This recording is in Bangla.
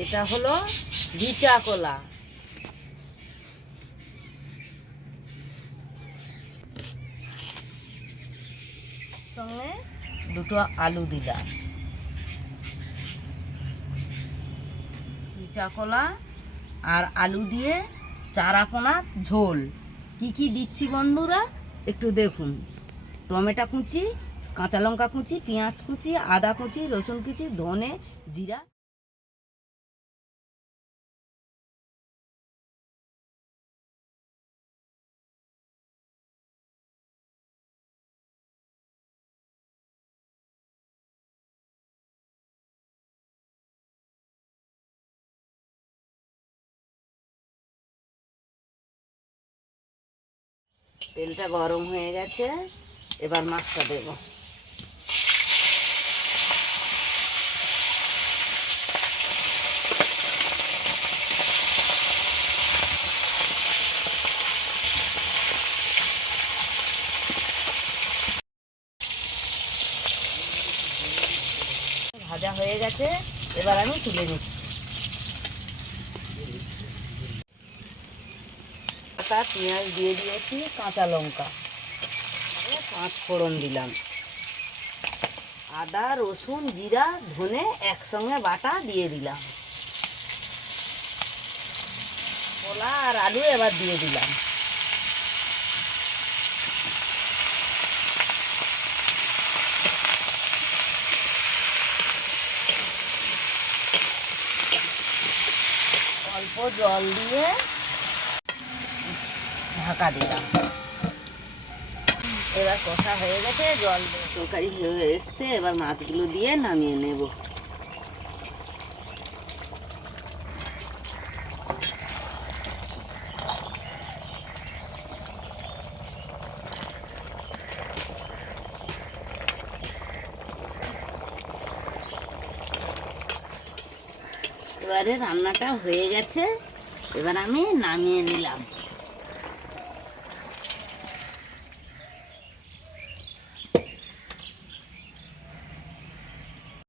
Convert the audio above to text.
এটা হলো বিচা কলা, সঙ্গে দুটো আলু দিলাম। বিচা কলা আর আলু দিয়ে চারাপোনা ঝোল। কি কি দিচ্ছি বন্ধুরা একটু দেখুন। টমেটো কুচি, কাঁচা লঙ্কা কুচি, পেঁয়াজ কুচি, আদা কুচি, রসুন কুচি, ধনে, জিরা। তেলটা গরম হয়ে গেছে, এবার মাছটা দেব। ভাজা হয়ে গেছে, এবার আমি তুলে নিচ্ছি। পেঁয়াজ দিয়ে দিয়েছি, কাঁচা লঙ্কা, পাঁচ ফোড়ন দিলাম, আদা রসুন জিরা ধনে একসঙ্গে বাটা দিয়ে দিলাম, কলা আর আলু এবার দিয়ে দিলাম। অল্প জল দিয়ে ঢাকা দিলাম। এবার কষা হয়ে গেছে, জল তরকারি হয়ে এসছে, এবার মাছগুলো দিয়ে নামিয়ে নেব। এবারে রান্নাটা হয়ে গেছে, এবার আমি নামিয়ে নিলাম।